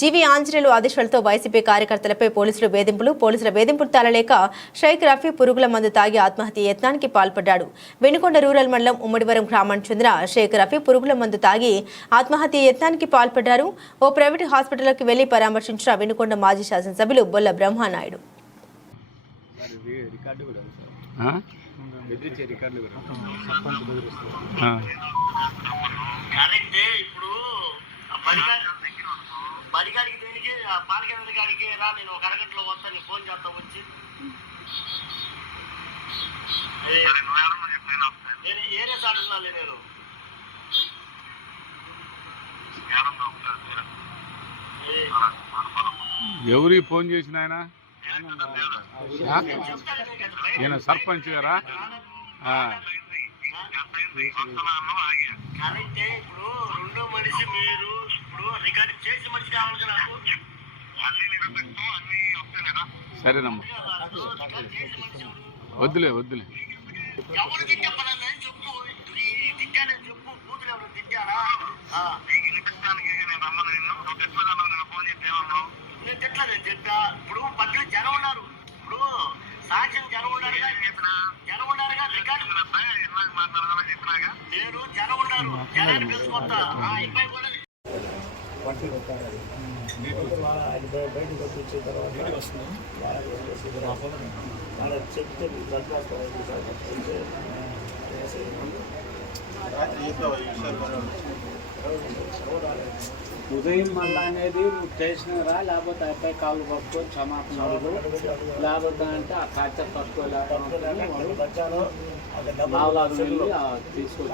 జీవి ఆంజనేయులు ఆదేశాలతో వైసీపీ కార్యకర్తలపై పోలీసుల వేధింపులు తాళలేక షేక్ రఫీ పురుగుల మందు తాగి ఆత్మహత్య యత్నానికి పాల్పడ్డాడు. వెనుకొండ రూరల్ మండలం ఉమ్మడివరం గ్రామానికి చెందిన షేక్ రఫీ పురుగుల మందు తాగి ఆత్మహత్య యత్నానికి పాల్పడ్డారు. ఓ ప్రైవేట్ హాస్పిటల్కి వెళ్లి పరామర్శించిన వెనుకొండ మాజీ శాసనసభ్యులు బొల్ల బ్రహ్మనాయుడు. బడిగాడికి దేనికి పాలకేంద్ర గాడికి రా, నేను ఒక అరగంటలో వస్తాను, ఫోన్ చేస్తా వచ్చి. నేను ఏరే సాటున్నాలే. నేను ఎవరికి ఫోన్ చేసిన ఆయన సర్పంచ్ గారా? కరెక్టే. ఇప్పుడు రెండో మనిషి మీరు ఇప్పుడు రికార్డు చేసి మనిషి కావాలి నాకు. సరేనమ్మా, వద్దులే ఎవరికి చెప్పాలని చెప్పు, తిట్టానని చెప్పు. కూతురు ఎవరు తిట్టారా? నేను తిట్టలేదు, నేను చెప్పా. ఇప్పుడు పక్కన జనం ఉన్నారు, ఇప్పుడు సాక్ష్యం జనం ఉన్నారుగా, రికార్డు నేను జనం ఉన్నారు, జనాన్ని పిలుచుకుంటా. ఇబ్బంది కూడా బయటకు వచ్చిన తర్వాత చెప్తే ఉదయం మళ్ళా అనేది నువ్వు చేసినారా, లేకపోతే అబ్బాయి కాళ్ళు పట్టుకొని క్షమాపణ లేకపోతే అంటే ఆ ఖర్చు పట్టుకోలేకపోతే తీసుకొచ్చి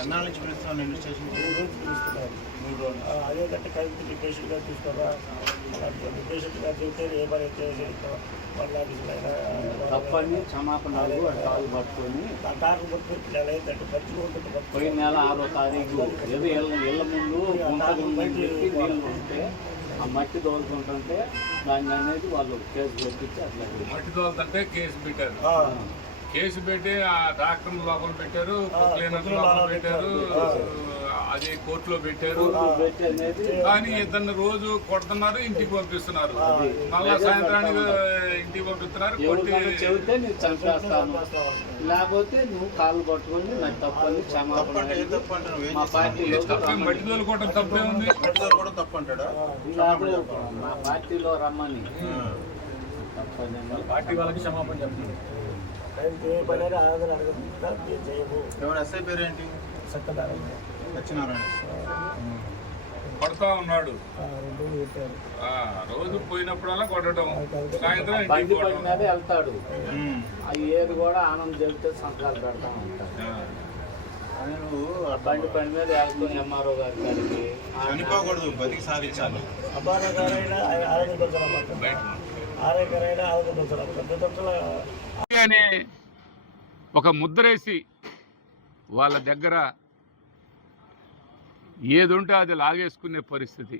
ఎన్నాళ్ళ నుంచి పిలుస్తున్నాను నేను స్టేషన్? 3 రోజులు పిలుస్తున్నారు. 3 రోజులు అదేంటంటే కలిపి డిప్యూషన్గా తీసుకోరా, డిప్యూషన్గా చెప్తే ఏ పని అయితే తప్పని క్షమాపణ కాలు పట్టుకొని కారు పట్టుకుని నెల ఏంటంటే పచ్చుకుంటుంది. పోయిన నెల 6వ తారీఖు ఏదో ఇళ్ళ ముందు నీళ్ళు ఉంటే ఆ మట్టి తోలుకుంటుంటే దాన్ని అనేది వాళ్ళు కేసు పెట్టించి అట్లా మట్టి తోలుతుంటే కేసు పెట్టి ఆ డాక్టర్ లోపల పెట్టారు, పెట్టారు, అది కోర్టులో పెట్టారు. కానీ ఇతన్ని రోజు కొడుతున్నారు, ఇంటికి పంపిస్తున్నారు. మళ్ళా సాయంత్రానికి ఇంటికి పంపిస్తున్నారు. చెబితే నేను చంపేస్తాను, లేకపోతే నువ్వు కాళ్ళు పట్టుకొని నాకు తప్పని క్షమాపణ. మా పార్టీలో మట్టి తోలుకోవడం తప్పే ఉంది. మా పార్టీలో రమ్మని పార్టీ వాళ్ళకి క్షమాపణ చెప్తున్నాను. ఎస్ఐ పేరు ఏంటి? సత్యనారాయణ. కొడతా ఉన్నాడు, రోజు పోయినప్పుడల్లా కొట్టడం, సాయంత్రం బండి పడి మీద వెళ్తాడు. ఆ ఏది కూడా ఆనందం చెబితే సంతకాలు పెడతా ఉంటాడు. బండి పని మీద వెళ్తాం ఎంఆర్ఓ గారి కాడికి. చనిపోకూడదు, బతికి సాధించాలి. అని ఒక ముద్రేసి వాళ్ళ దగ్గర ఏది ఉంటే అది లాగేసుకునే పరిస్థితి,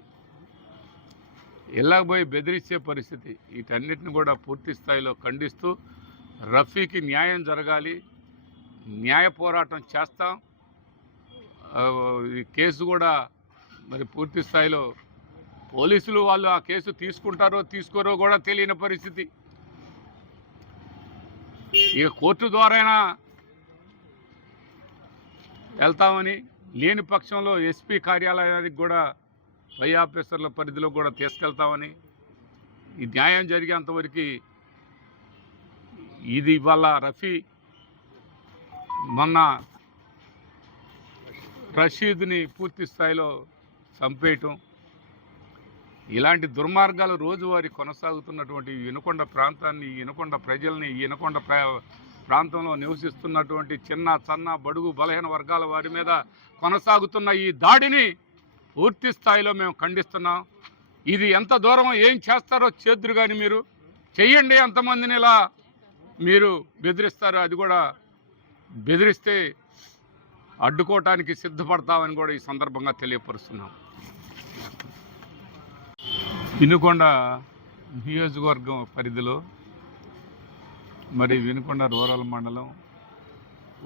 ఇళ్ళకి పోయి బెదిరించే పరిస్థితి, వీటన్నిటిని కూడా పూర్తి స్థాయిలో ఖండిస్తూ రఫీకి న్యాయం జరగాలి, న్యాయ పోరాటం చేస్తాం. ఈ కేసు కూడా మరి పూర్తి స్థాయిలో పోలీసులు వాళ్ళు ఆ కేసు తీసుకుంటారో తీసుకోరో కూడా తెలియని పరిస్థితి. ఇక కోర్టు ద్వారానా వెళ్తామని, లేని పక్షంలో ఎస్పీ కార్యాలయానికి కూడా పై ఆఫీసర్ల పరిధిలో కూడా తీసుకెళ్తామని, ఈ న్యాయం జరిగేంతవరకు ఇది ఇవాళ రఫీ మొన్న రషీద్ని పూర్తి స్థాయిలో చంపేయటం, ఇలాంటి దుర్మార్గాలు రోజువారీ కొనసాగుతున్నటువంటి వినుకొండ ప్రాంతాన్ని, వినుకొండ ప్రజల్ని, వినుకొండ ప్రాంతంలో నివసిస్తున్నటువంటి చిన్న సన్న బడుగు బలహీన వర్గాల వారి మీద కొనసాగుతున్న ఈ దాడిని పూర్తి స్థాయిలో మేము ఖండిస్తున్నాం. ఇది ఎంత దూరం ఏం చేస్తారో చేద్దురు కానీ మీరు చెయ్యండి. ఎంతమందిని ఇలా మీరు బెదిరిస్తారో అది కూడా బెదిరిస్తే అడ్డుకోవటానికి సిద్ధపడతామని కూడా ఈ సందర్భంగా తెలియపరుస్తున్నాం. వినుకొండ నియోజకవర్గం పరిధిలో మరి వినుకొండ రూరల్ మండలం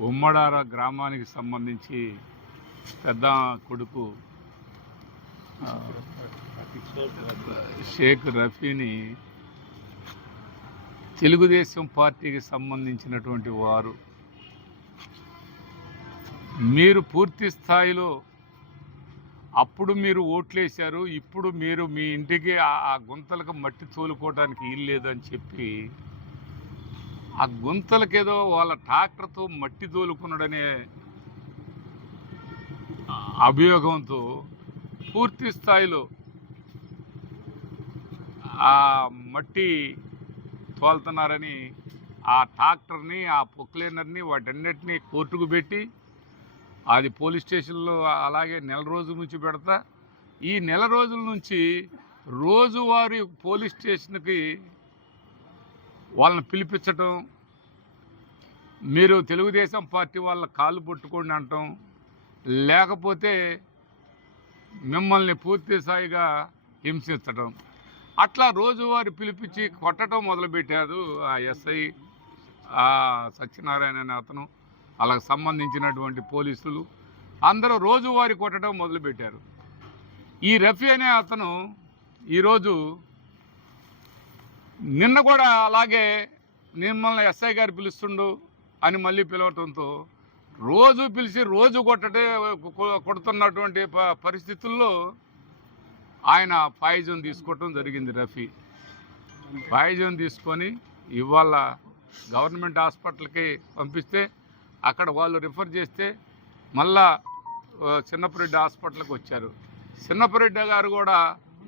ఉమ్మడార గ్రామానికి సంబంధించి పెద్ద కొడుకు షేక్ రఫీని తెలుగుదేశం పార్టీకి సంబంధించినటువంటి వారు మీరు పూర్తి స్థాయిలో అప్పుడు మీరు ఓట్లేశారు, ఇప్పుడు మీరు మీ ఇంటికి ఆ గుంతలకు మట్టి తోలుకోవడానికి వీలు లేదని చెప్పి ఆ గుంతలకేదో వాళ్ళ ట్రాక్టర్తో మట్టి తోలుకున్నాడనే అభియోగంతో పూర్తి స్థాయిలో ఆ మట్టి తోలుతున్నారని ఆ ట్రాక్టర్ని, ఆ పొక్లైనర్ని, వాటన్నిటినీ కోర్టుకు పెట్టి అది పోలీస్ స్టేషన్లో అలాగే నెల రోజుల నుంచి పెడతా ఈ నెల రోజుల నుంచి రోజువారీ పోలీస్ స్టేషన్కి వాళ్ళని పిలిపించటం, మీరు తెలుగుదేశం పార్టీ వాళ్ళ కాళ్ళు పట్టుకోండి అంటాం, లేకపోతే మిమ్మల్ని పూర్తి స్థాయిగా హింసించటం, అట్లా రోజువారీ పిలిపించి కొట్టడం మొదలుపెట్టారు ఆ ఎస్ఐ సత్యనారాయణ అనే అతను, అలాగ సంబంధించినటువంటి పోలీసులు అందరూ రోజువారీ కొట్టడం మొదలుపెట్టారు. ఈ రఫీ అనే అతను ఈరోజు నిన్న కూడా అలాగే మిమ్మల్ని ఎస్ఐ గారు పిలుస్తుండు అని మళ్ళీ పిలవటంతో రోజు పిలిచి రోజు కొడుతున్నటువంటి పరిస్థితుల్లో ఆయన పాయిజన్ తీసుకోవటం జరిగింది. రఫీ పాయిజన్ తీసుకొని ఇవాళ గవర్నమెంట్ హాస్పిటల్కి పంపిస్తే అక్కడ వాళ్ళు రిఫర్ చేస్తే మళ్ళా చిన్నపరెడ్డి హాస్పిటల్కి వచ్చారు. చిన్నపరెడ్డి గారు కూడా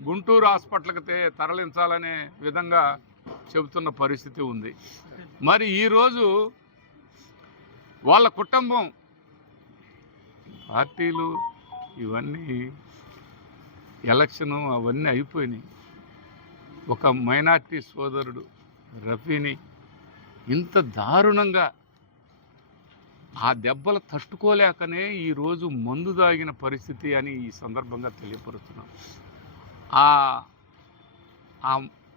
గుంటూరు హాస్పిటల్కి తరలించాలనే విధంగా చెబుతున్న పరిస్థితి ఉంది. మరి ఈరోజు వాళ్ళ కుటుంబం, పార్టీలు ఇవన్నీ ఎలక్షను అవన్నీ అయిపోయినాయి. ఒక మైనార్టీ సోదరుడు రఫీని ఇంత దారుణంగా ఆ దెబ్బలు తట్టుకోలేకనే ఈరోజు మందు తాగిన పరిస్థితి అని ఈ సందర్భంగా తెలియపరుస్తున్నాం.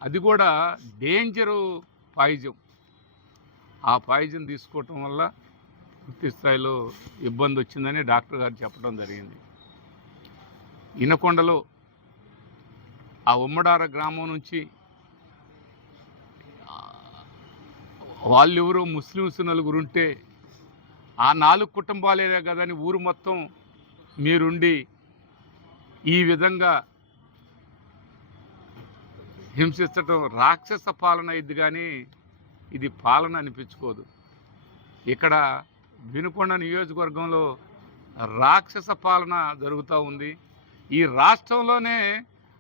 అది కూడా డేంజరు పాయిజం. ఆ పాయిజన్ తీసుకోవటం వల్ల పూర్తి స్థాయిలో ఇబ్బంది వచ్చిందని డాక్టర్ గారు చెప్పడం జరిగింది. ఇనకొండలో ఆ ఉమ్మడార గ్రామం నుంచి వాళ్ళెవరో ముస్లిమ్స్ నలుగురుంటే ఆ 4 కుటుంబాలే కదని ఊరు మొత్తం మీరుండి ఈ విధంగా హింసించటం రాక్షస పాలన ఇది, కానీ ఇది పాలన అనిపించుకోదు. ఇక్కడ వినుకొండ నియోజకవర్గంలో రాక్షస పాలన జరుగుతూ ఉంది. ఈ రాష్ట్రంలోనే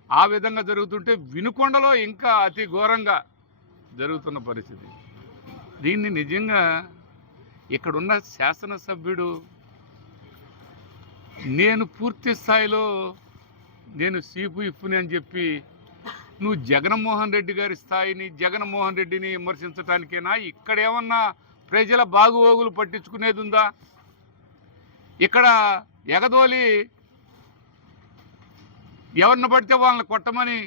ఆ విధంగా జరుగుతుంటే వినుకొండలో ఇంకా అతి ఘోరంగా జరుగుతున్న పరిస్థితి. దీన్ని నిజంగా ఇక్కడున్న శాసనసభ్యుడు నేను పూర్తి స్థాయిలో నేను సిపిఎఫ్ని అని చెప్పి నువ్వు జగన్మోహన్ రెడ్డి గారి స్థాయిని, జగన్మోహన్ రెడ్డిని విమర్శించడానికేనా? ఇక్కడేమన్నా ప్రజల బాగోగులు పట్టించుకునేది ఉందా? ఇక్కడ ఎగదోలి ఎవరిని పడితే వాళ్ళని కొట్టమని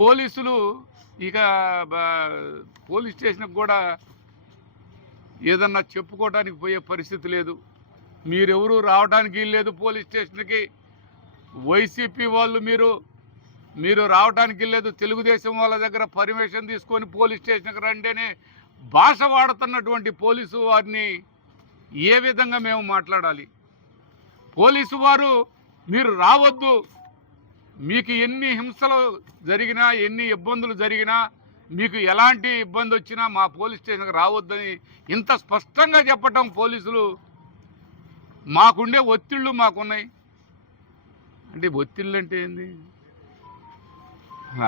పోలీసులు ఇక పోలీస్ స్టేషన్కి కూడా ఏదన్నా చెప్పుకోవడానికి పోయే పరిస్థితి లేదు. మీరెవరూ రావడానికి లేదు పోలీస్ స్టేషన్కి. వైసీపీ వాళ్ళు మీరు రావడానికి లేదు. తెలుగుదేశం వాళ్ళ దగ్గర పర్మిషన్ తీసుకొని పోలీస్ స్టేషన్కి రండి అనే భాష వాడుతున్నటువంటి పోలీసు వారిని ఏ విధంగా మేము మాట్లాడాలి? పోలీసు వారు మీరు రావద్దు, మీకు ఎన్ని హింసలు జరిగినా, ఎన్ని ఇబ్బందులు జరిగినా, మీకు ఎలాంటి ఇబ్బంది వచ్చినా మా పోలీస్ స్టేషన్కి రావద్దని ఇంత స్పష్టంగా చెప్పటం పోలీసులు. మాకుండే ఒత్తిళ్ళు మాకున్నాయి అంటే ఒత్తిళ్ళు అంటే ఏంది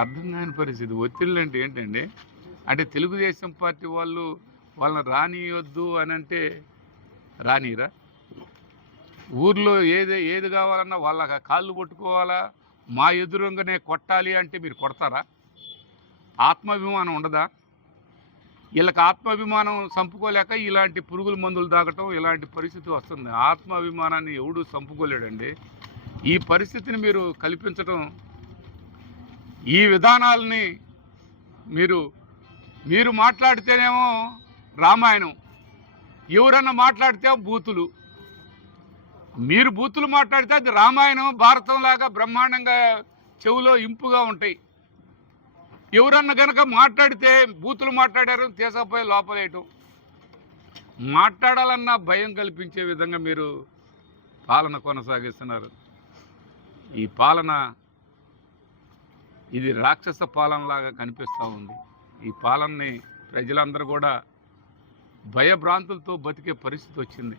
అర్థం కాని పరిస్థితి. ఒత్తిళ్ళు అంటే ఏంటండి? అంటే తెలుగుదేశం పార్టీ వాళ్ళని రానియొద్దు అని అంటే రానిరా? ఊర్లో ఏది కావాలన్నా వాళ్ళ కాళ్ళు పట్టుకోవాలా, మా ఎదురుగానే కొట్టాలి అంటే మీరు కొడతారా? ఆత్మాభిమానం ఉండదా? వీళ్ళకి ఆత్మాభిమానం చంపుకోలేక ఇలాంటి పురుగుల మందులు తాగటం, ఇలాంటి పరిస్థితి వస్తుంది. ఆత్మాభిమానాన్ని ఎవడూ చంపుకోలేడండి. ఈ పరిస్థితిని మీరు కల్పించటం, ఈ విధానాలని మీరు మాట్లాడితేనేమో రామాయణం, ఎవరన్నా మాట్లాడితే బూతులు. మీరు బూతులు మాట్లాడితే అది రామాయణం భారతం లాగా బ్రహ్మాండంగా చెవులో ఇంపుగా ఉంటాయి. ఎవరన్నా కనుక మాట్లాడితే బూతులు మాట్లాడారు తీసుకుపోయి లోపలేయటం, మాట్లాడాలన్నా భయం కల్పించే విధంగా మీరు పాలన కొనసాగిస్తున్నారు. ఈ పాలన ఇది రాక్షస పాలనలాగా కనిపిస్తూ ఉంది. ఈ పాలనని ప్రజలందరూ కూడా భయభ్రాంతులతో బతికే పరిస్థితి వచ్చింది.